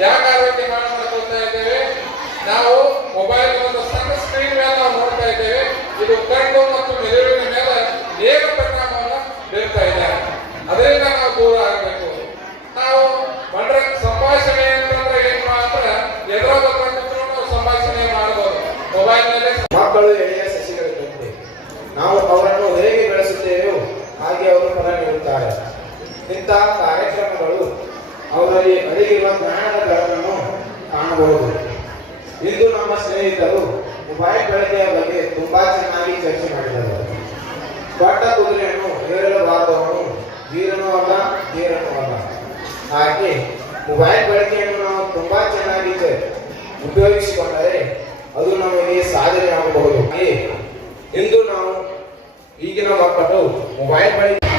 ಜಾಗರೂಕತೆ ಮಾಡ್ಕೊಳ್ತಾ ಇದ್ದೇವೆ. ನಾವು ಮೊಬೈಲ್ ಒಂದು ಸಣ್ಣ ಸ್ಕ್ರೀನ್ ಮೇಲೆ ನಾವು ನೋಡ್ತಾ ಇದ್ದೇವೆ. ಇದು ಕಣ್ಣು ಮತ್ತು ಮೆದುಳಿನ ಮೇಲೆ ನೇರ ಪರಿಣಾಮವನ್ನು ಬೀರ್ತಾ ಇದೆ. ಅದರಿಂದ ನಾವು ದೂರ ಆಗಬೇಕು. ನಾವು ಮಂಡ್ರ ಸಂಭಾಷಣೆ ಅಂತಂದ್ರೆ ಏನು ಮಾತ್ರ? ಎದುರ ನಾವು ಸಂಭಾಷಣೆ ಮಾಡಬಹುದು ಮೊಬೈಲ್ ಮೇಲೆ ಮಕ್ಕಳು ಎಳೆಯ ಸಸಿಗಳಿದ್ದಂತೆ ನಾವು ಅವರನ್ನು ಹೇಗೆ ಬೆಳೆಸುತ್ತೇವೆಯೋ ಹಾಗೆ ಅವರು ಫಲ ನೀಡುತ್ತಾರೆ ಇಂತಹ ಕಾರ್ಯಕ್ರಮಗಳು ಅವರಲ್ಲಿ ಅಡಗಿರುವ ಜ್ಞಾನಗಳನ್ನು ಕಾಣಬಹುದು. ಇಂದು ನಮ್ಮ ಸ್ನೇಹಿತರು ಮೊಬೈಲ್ ಬಳಕೆಯ ಬಗ್ಗೆ ತುಂಬಾ ಚೆನ್ನಾಗಿ ಚರ್ಚೆ ಮಾಡಿದ್ದಾರೆ ದೊಡ್ಡ ಕುದುರೆಯನ್ನು ಹೇರಲಬಾರದವನು ವೀರನೂ ಅಲ್ಲ, ಧೀರನೂ ಅಲ್ಲ. ಹಾಗೆ ಮೊಬೈಲ್ ಬಳಕೆಯನ್ನು ನಾವು ತುಂಬಾ ಚೆನ್ನಾಗಿ ಉಪಯೋಗಿಸಿಕೊಂಡರೆ ಅದು ನಮಗೆ ಸಾಧನೆ ಆಗಬಹುದು ಇಂದು ನಾವು ಈಗಿನ ಮಕ್ಕಳು ಮೊಬೈಲ್ ಬಳಕೆ